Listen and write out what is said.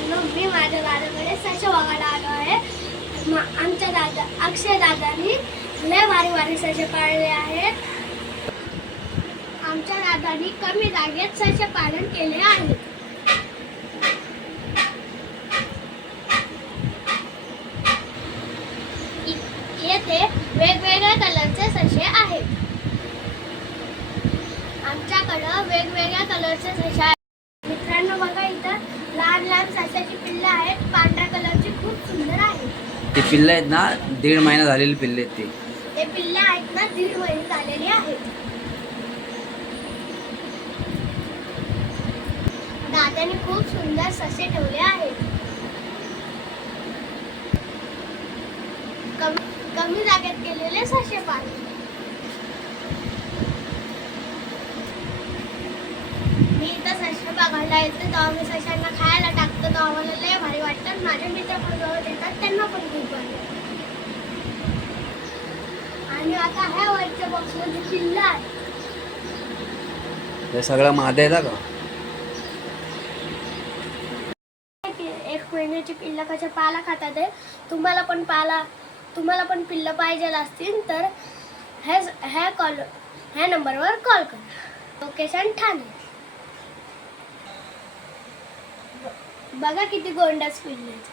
मित्रांनो, मी माझ्या दादाकडे ससे बघायला आलो आहे. आमच्या दादा अक्षय दादानी लय भारी भारी ससे पाळले आहेत. आमच्या दादानी कमी जागेत ससे पालन केले आहे. येथे वेगवेगळ्या कलरचे ससे आहेत. आमच्याकडं वेगवेगळ्या कलरचे ससे आहेत. मित्रांनो बघा, इथं लहान लहान सशाची पिल्लं आहेत. पांढऱ्या कलरची खूप सुंदर आहेत. ते पिल्लं आहेत ना, 1.5 महिना झालेले पिल्ले आहेत ते पिल्लं आहेत ना, 1.5 महिने झालेली आहेत. दादाने खूप सुंदर ससे ठेवले आहेत. कमी जागेत केलेले ससे पालन. मी इथं ससे बघायला येते तेव्हा मी सशांना खायला टाकतो, तेव्हा मला लय भारी वाटतं. माझे मित्र पण जवळ येतात, त्यांना पण खूप भारी वाटतं. आणि आता ह्या वरच्या बॉक्समध्ये पिल्लं आहे. हे सगळं मादे आहेत का? 1 महिन्याची पिल्लं कशा पाला खातात आहे. तुम्हाला पण पिल्लं पाहिजे असतील तर ह्या नंबरवर कॉल करा. लोकेशन ठाणे. बघा किती गोंडस पिल्ले आहेत.